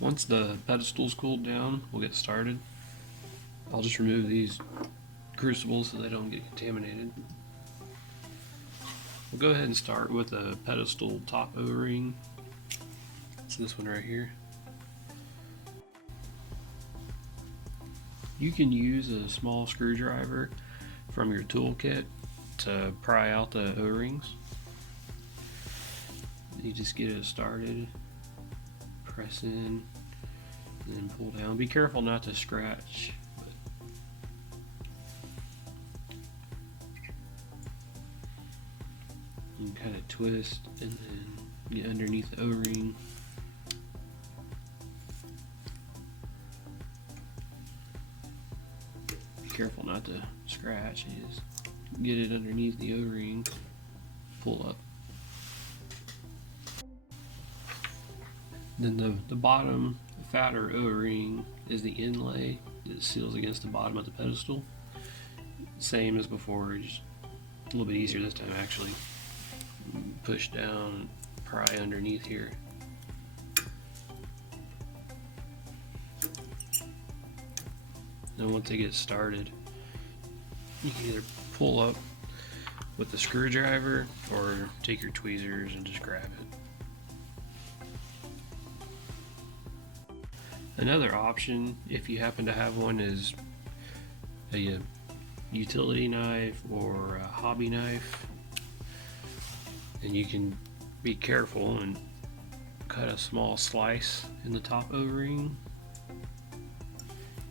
Once the pedestal's cooled down, we'll get started. I'll just remove these crucibles so they don't get contaminated. We'll go ahead and start with a pedestal top O-ring. It's this one right here. You can use a small screwdriver from your toolkit to pry out the O-rings. You just get it started, press in, and then pull down. Be careful not to scratch. You can kind of twist and then get underneath the O-ring. Be careful not to scratch. You just get it underneath the O-ring, pull up. Then the bottom fatter O-ring is the inlay that seals against the bottom of the pedestal. Same as before, just a little bit easier this time actually. Push down, pry underneath here. Then once it gets started, you can either pull up with the screwdriver or take your tweezers and just grab it. Another option, if you happen to have one, is a utility knife or a hobby knife, and you can be careful and cut a small slice in the top O-ring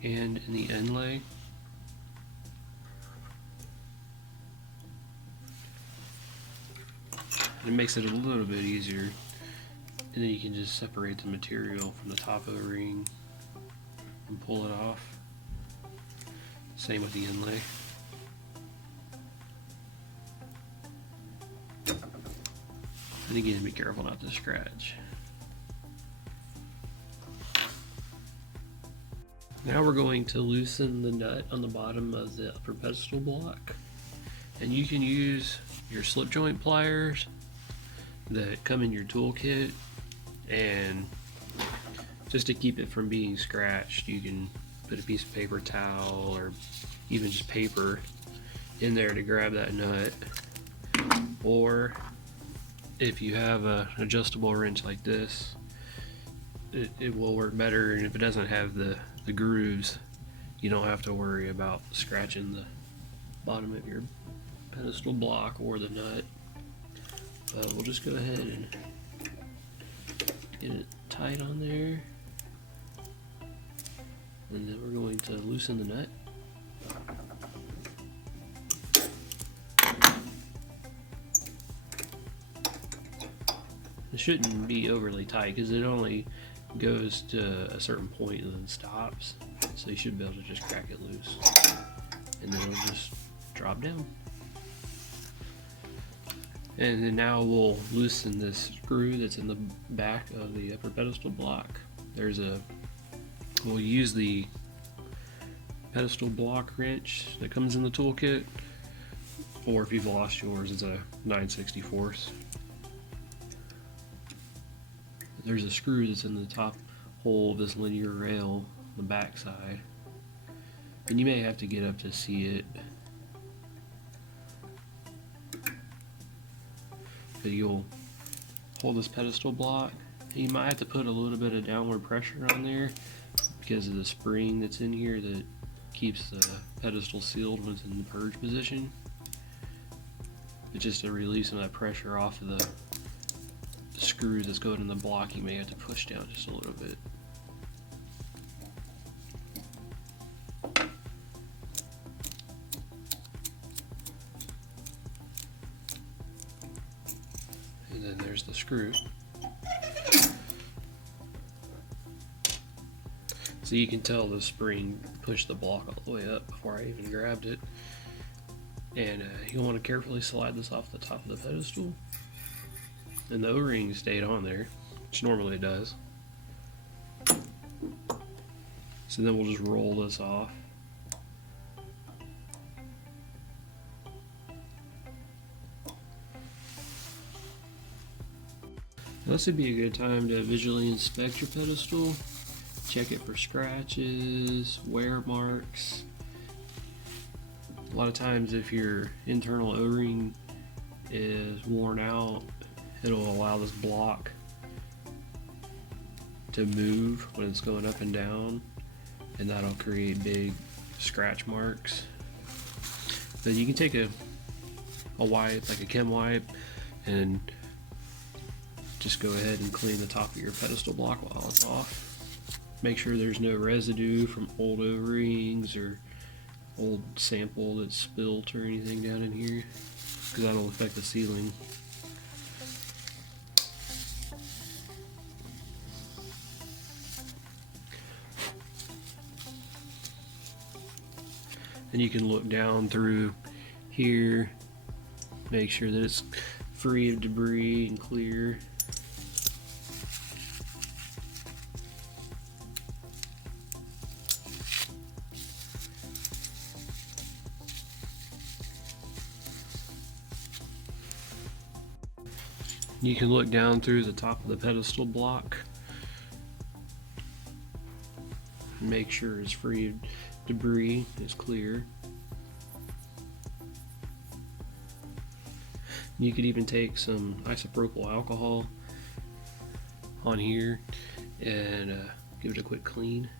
and in the inlay. It makes it a little bit easier, and then you can just separate the material from the top O-ring and pull it off. Same with the inlay. And again, be careful not to scratch. Now we're going to loosen the nut on the bottom of the upper pedestal block. And you can use your slip joint pliers that come in your toolkit, and just to keep it from being scratched, you can put a piece of paper towel or even just paper in there to grab that nut. Or if you have an adjustable wrench like this, it will work better, and if it doesn't have the grooves, you don't have to worry about scratching the bottom of your pedestal block or the nut. We'll just go ahead and get it tight on there, and then we're going to loosen the nut. It shouldn't be overly tight because it only goes to a certain point and then stops, so you should be able to just crack it loose, and then it'll just drop down. And then now we'll loosen this screw that's in the back of the upper pedestal block. We'll use the pedestal block wrench that comes in the toolkit, or if you've lost yours, it's a 9/64. There's a screw that's in the top hole of this linear rail on the back side, and you may have to get up to see it. But you'll hold this pedestal block, and you might have to put a little bit of downward pressure on there because of the spring that's in here that keeps the pedestal sealed when it's in the purge position. It's just to release some of that pressure off of the screw that's going in the block, you may have to push down just a little bit. And then there's the screw. So you can tell the spring pushed the block all the way up before I even grabbed it. And you'll want to carefully slide this off the top of the pedestal. And the O-ring stayed on there, which normally it does. So then we'll just roll this off. Now, this would be a good time to visually inspect your pedestal. Check it for scratches, wear marks. A lot of times if your internal O-ring is worn out, it'll allow this block to move when it's going up and down, and that'll create big scratch marks. Then you can take a wipe, like a chem wipe, and just go ahead and clean the top of your pedestal block while it's off. Make sure there's no residue from old O-rings or old sample that's spilt or anything down in here, because that'll affect the sealing. And you can look down through here, make sure that it's free of debris and clear. You can look down through the top of the pedestal block and make sure it's free of debris, it's clear. You could even take some isopropyl alcohol on here and give it a quick clean.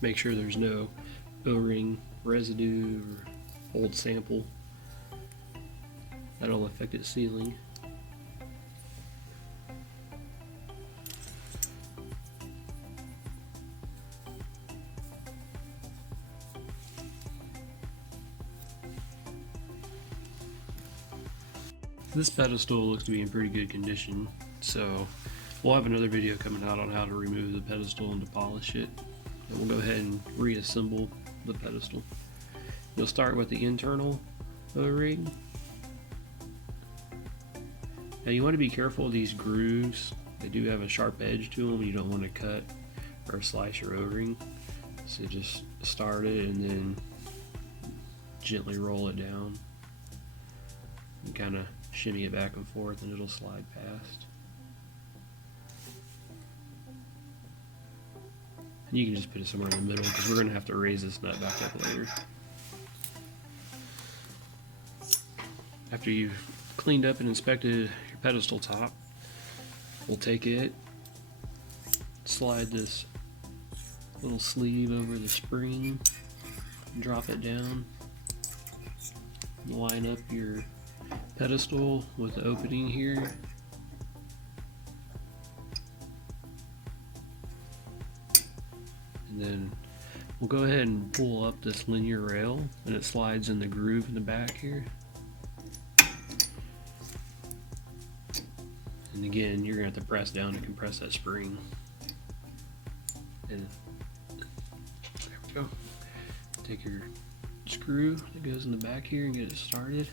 Make sure there's no O-ring residue or old sample. That'll affect its sealing. This pedestal looks to be in pretty good condition, so we'll have another video coming out on how to remove the pedestal and to polish it. And we'll go ahead and reassemble the pedestal. You'll start with the internal O-ring. Now you want to be careful of these grooves. They do have a sharp edge to them. You don't want to cut or slice your O-ring. So just start it and then gently roll it down. And kind of shimmy it back and forth and it'll slide past. And you can just put it somewhere in the middle because we're going to have to raise this nut back up later. After you've cleaned up and inspected your pedestal top, we'll take it, slide this little sleeve over the spring, drop it down, line up your pedestal with the opening here. And then we'll go ahead and pull up this linear rail and it slides in the groove in the back here. And again, you're going to have to press down to compress that spring. And there we go. Take your screw that goes in the back here and get it started.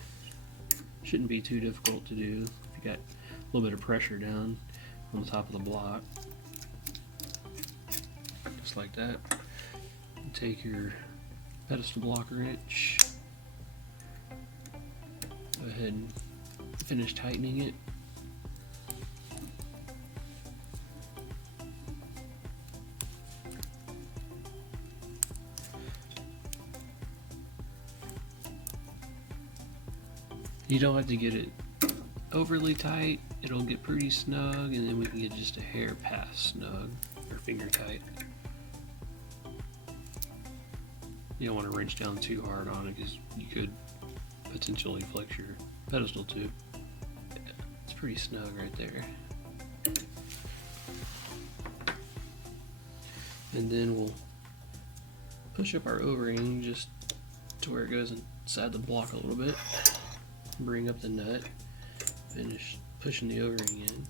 Shouldn't be too difficult to do if you got a little bit of pressure down on the top of the block. Just like that. And take your pedestal block wrench. Go ahead and finish tightening it. You don't have to get it overly tight, it'll get pretty snug, and then we can get just a hair past snug, or finger tight. You don't want to wrench down too hard on it because you could potentially flex your pedestal tube. Yeah, it's pretty snug right there. And then we'll push up our O-ring just to where it goes inside the block a little bit. Bring up the nut, finish pushing the O-ring in.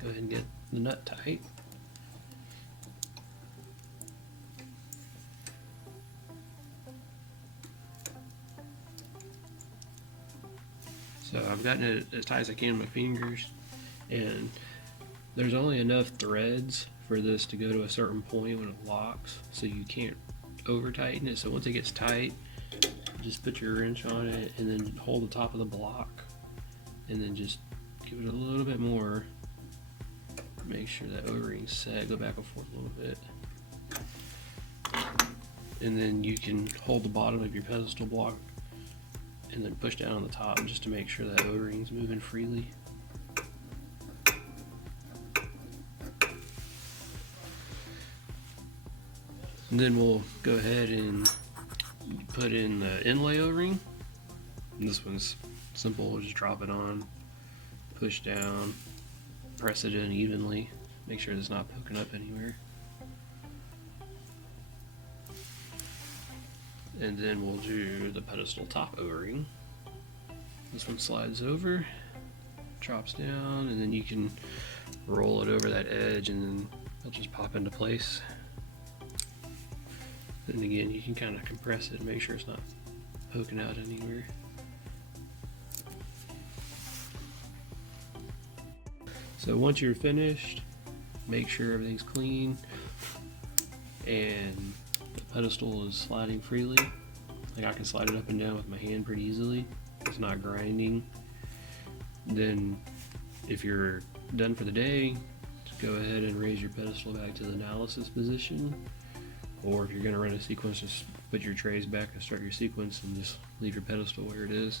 Go ahead and get the nut tight. So I've gotten it as tight as I can with my fingers, and there's only enough threads for this to go to a certain point when it locks, so you can't over tighten it. So once it gets tight, just put your wrench on it and then hold the top of the block and then just give it a little bit more. Make sure that O-ring's set, go back and forth a little bit. And then you can hold the bottom of your pedestal block and then push down on the top just to make sure that O-ring's moving freely. And then we'll go ahead and put in the inlay O-ring. And this one's simple, we'll just drop it on, push down, press it in evenly, make sure it's not poking up anywhere. And then we'll do the pedestal top O-ring. This one slides over, drops down, and then you can roll it over that edge and then it'll just pop into place. And again, you can kind of compress it and make sure it's not poking out anywhere. So once you're finished, make sure everything's clean and the pedestal is sliding freely. Like I can slide it up and down with my hand pretty easily. It's not grinding. Then if you're done for the day, just go ahead and raise your pedestal back to the analysis position. Or if you're going to run a sequence, just put your trays back and start your sequence and just leave your pedestal where it is.